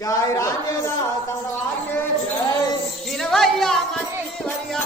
జై రాజేద సమరవాజే వినవయ్యా మంచి వరియా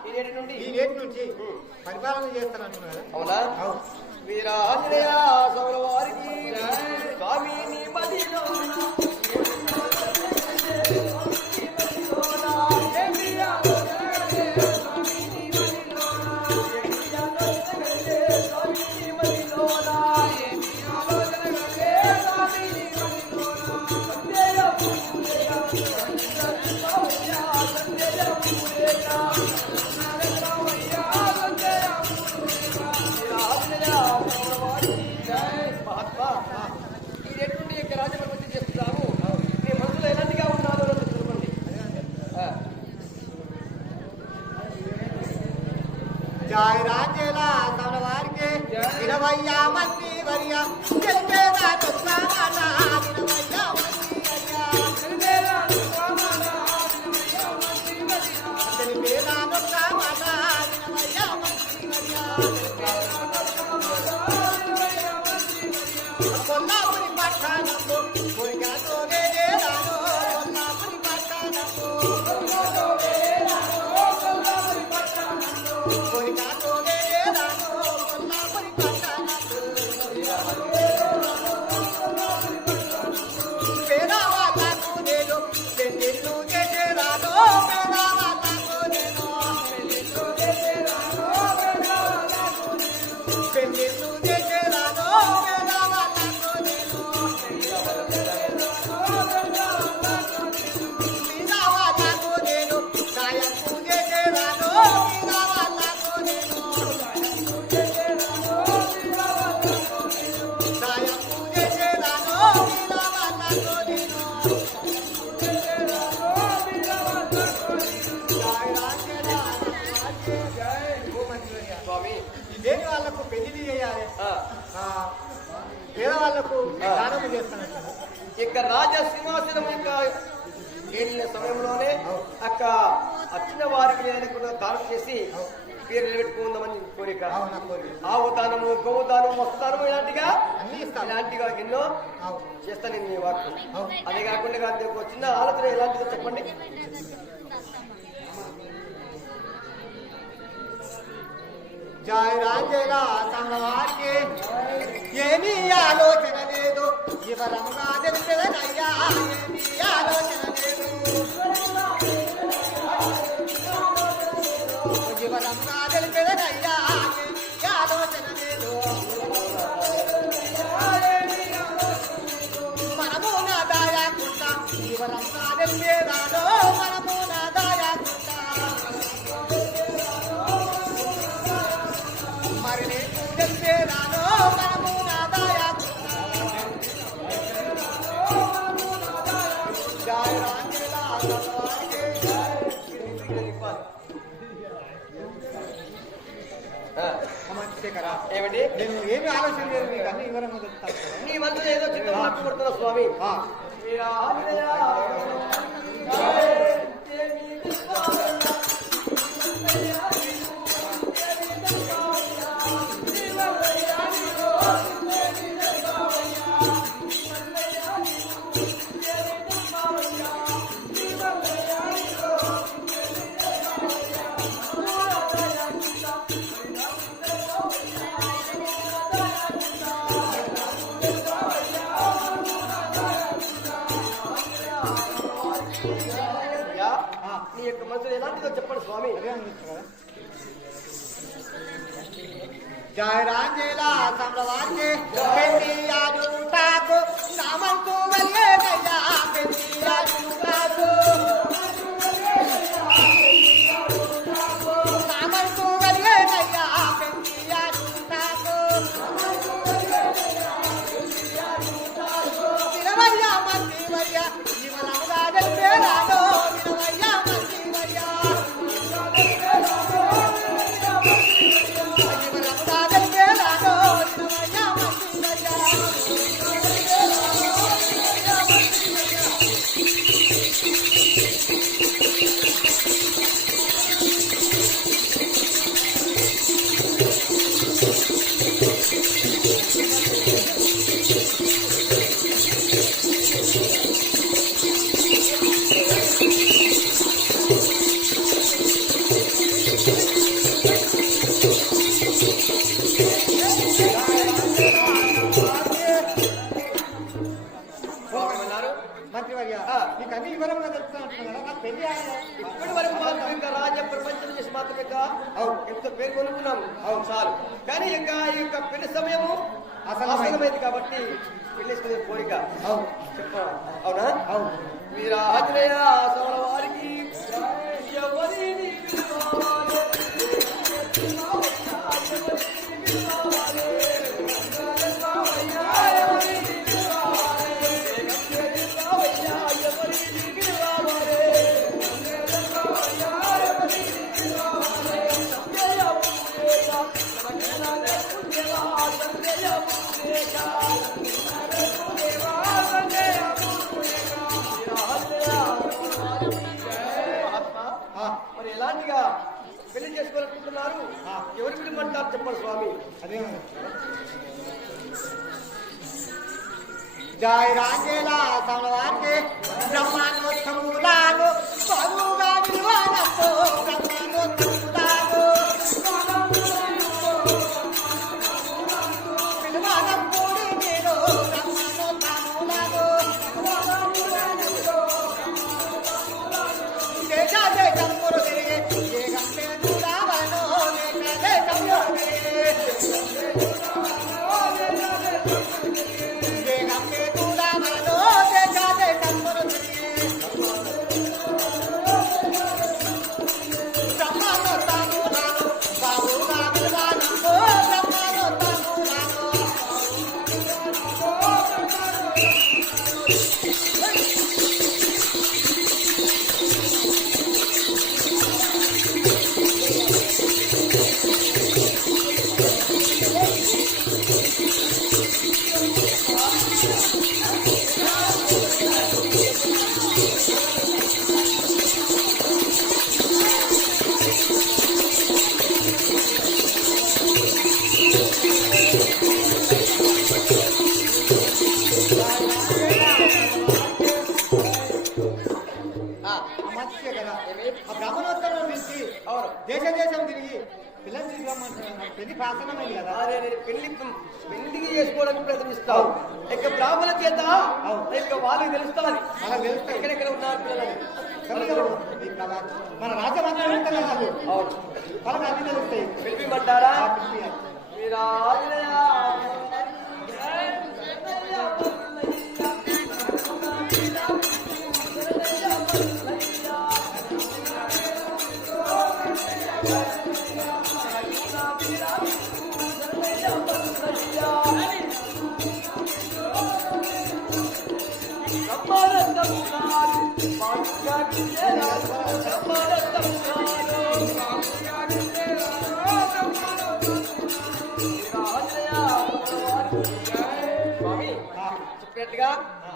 ఈ నేటి నుండి ఈ నేటి నుంచి పరిపాలన అవునా? అవును. వీరాంజనేయ సౌర వారికి స్వామి ভাইয়া వచ్చిన వారికి లేకుండా దానం చేసి పేరు నిలబెట్టుకుందామని కోరిక. ఆవు దానము గోవు దానము వస్తానము ఇలాంటిగా? ఇలాంటిగా ఎన్నో చేస్తాను నేను మీ అవును. అదే కాకుండా ఒక చిన్న ఆలోచన ఎలాంటిదో చెప్పండి. జయ రాజేల తమవారికి ఏమీ ఆలోచన లేదు. వివరంగా తెలిసేదనయ్యా. ఏమీ ఆలోచన లేదు. ఏమండి నేను ఏమి ఆలోచన లేదు మీకు అన్ని వివరంగా చెప్తాను. నీ మనసులో ఏదో చిన్న మార్పు కొడుతున్నా స్వామి? ఆ, యా, స్వామి అదే అనిపిస్తుంది జయ రాంజేలా Thank you. వివరంగా కదా పెళ్ళి ఇప్పటి వరకు మాత్రం ఇంకా రాజ్య ప్రపంచం చేసి మాత్రం ఇంకా ఎంత పేరు కొనుక్కున్నాము అవును చాలు. కానీ ఇంకా ఈ యొక్క పెళ్ళి సమయము అసలమైంది. కాబట్టి పెళ్ళిసుకునే కోరిక అవును చెప్ప. అవునా? అవును. మీరు ఆంజనేయ సవర వారికి ఎవరిని పెళ్ళి చేసుకోవాలనుకుంటున్నారు? ఎవరు విడమంటారు చెప్పండి స్వామి. అదే జయ రాజేలా సమవానికి బ్రహ్మాండోత్తములాను పెళ్ళి పెళ్ళి పెళ్ళికి చేసుకోవడానికి ప్రయత్నిస్తావు. ఇక బ్రాహ్మణ చేత ఇక వాళ్ళకి తెలుస్తుంది. మనకు తెలుస్తాయి ఎక్కడెక్కడ ఉన్నారు పిల్లలు? మన వాళ్ళు అవును. వాళ్ళకి అన్ని తెలుస్తాయి. పిలిపిమంటారా. మీరు చెప్పినట్టుగా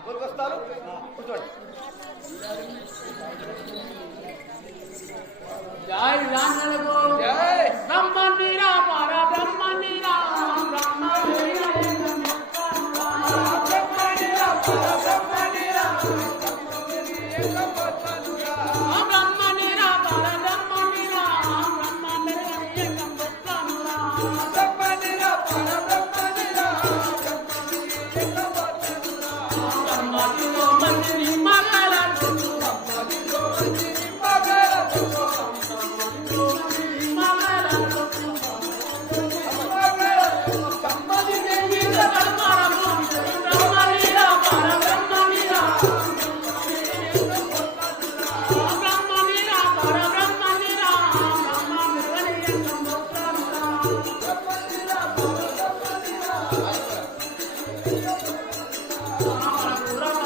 ఊరికొస్తాను కూర్చోండి జై రాంగలకు జై బ్రహ్మనిరా పర itu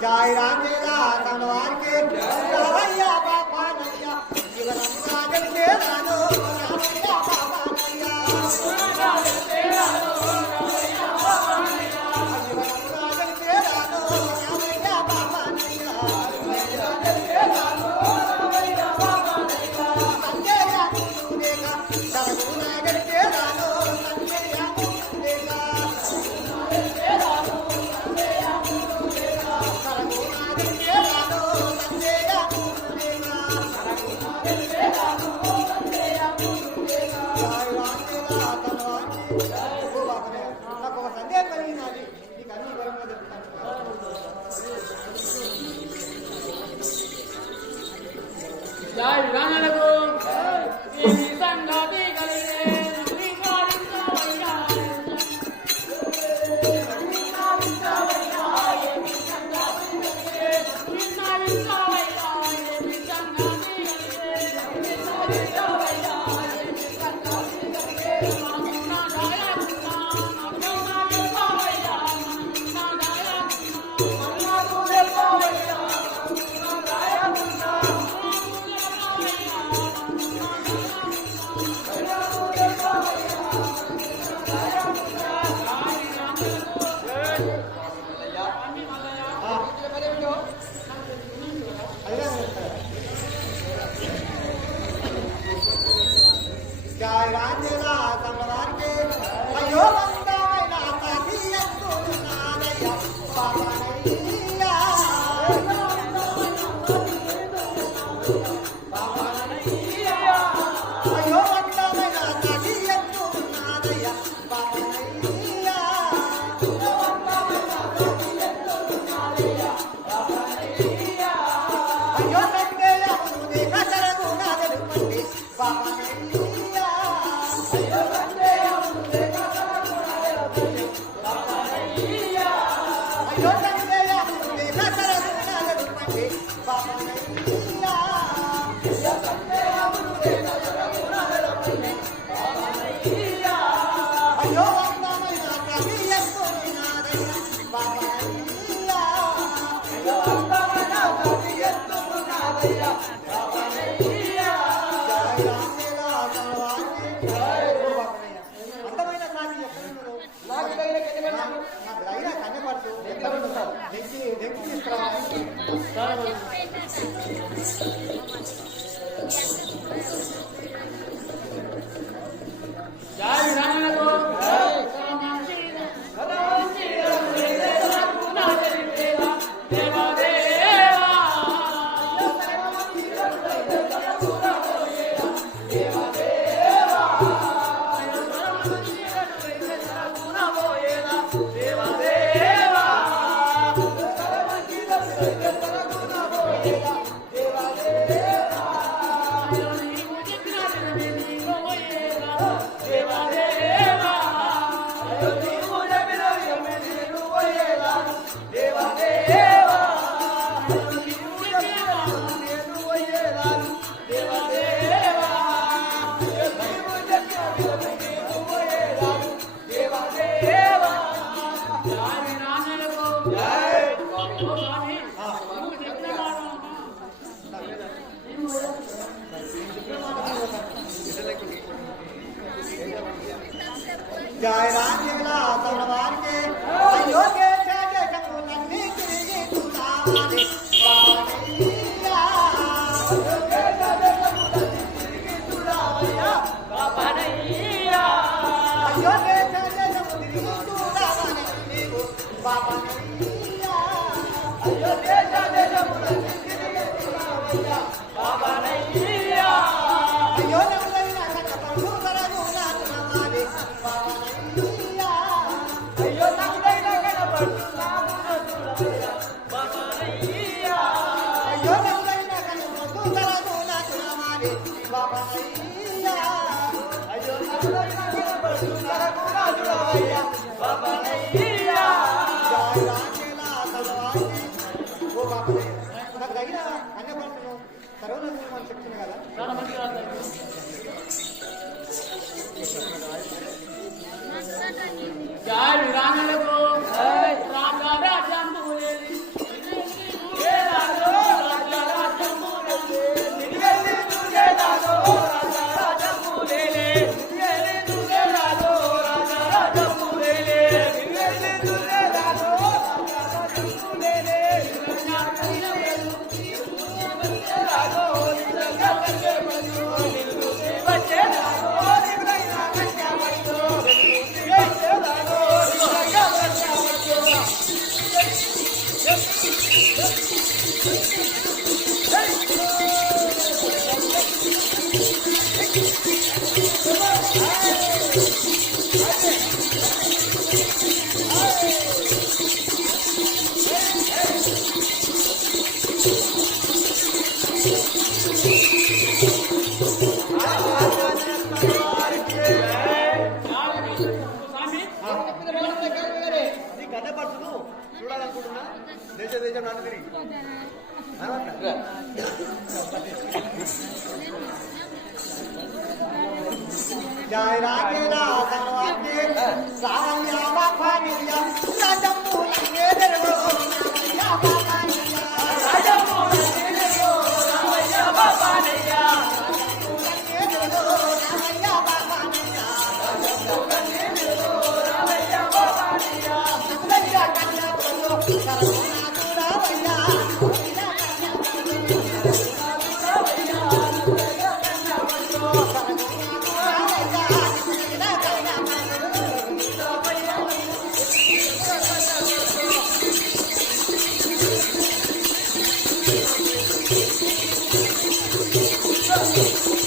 जय राम तेरा तलवार के Thank you. జై రాణులకు ఎన్నే పడుతున్నావు చూడాలనుకుంటున్నా దేశ దేశం నాటుకుని జయ Thank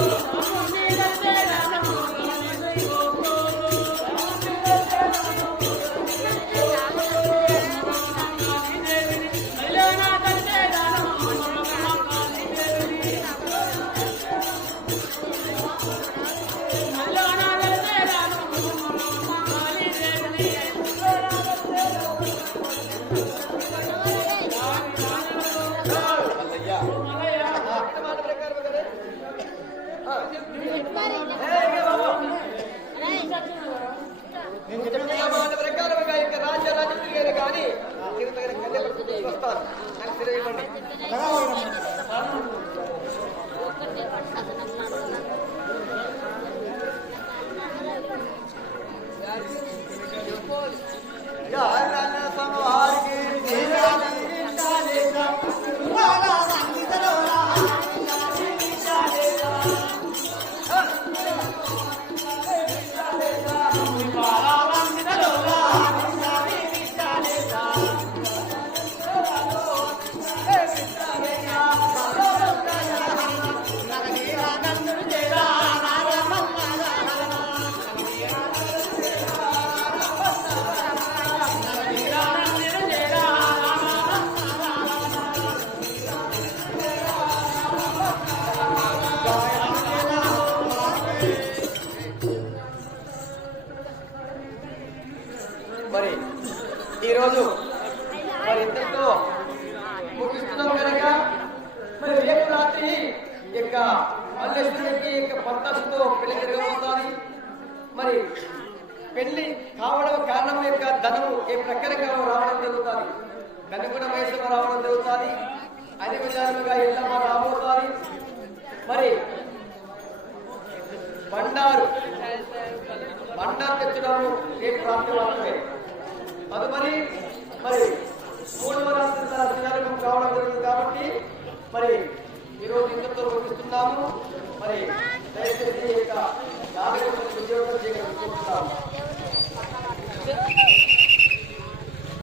그렇죠. మరి ఈరోజు మరి ఇంతటితో ముగిస్తున్నాం కనుక మరి రేపు రాత్రి యొక్క మల్లేశ్వరుడికి ఈ యొక్క పంతలతో పెళ్ళి జరగబోతుంది. మరి పెళ్ళి కావడం కారణం యొక్క ధనము ఏ ప్రకారంగా రావడం జరుగుతుంది. కనుగొన వయసులో రావడం జరుగుతుంది. అదే విధాలుగా ఎల్లమ్మ రాబోతుంది. మరి బండారు బండారు తెచ్చడం రేపు రాత్రి మాత్రమే? తదుపరి మరి మూడవ రాష్ట్ర స్థాయిలకు రావడం జరిగింది కాబట్టి మరి ఈరోజు ఇంతతో రూపిస్తున్నాము మరి దయచేసి యొక్క యొక్క నాగరిక ఉద్యోగం చేయగలుగుతున్నాము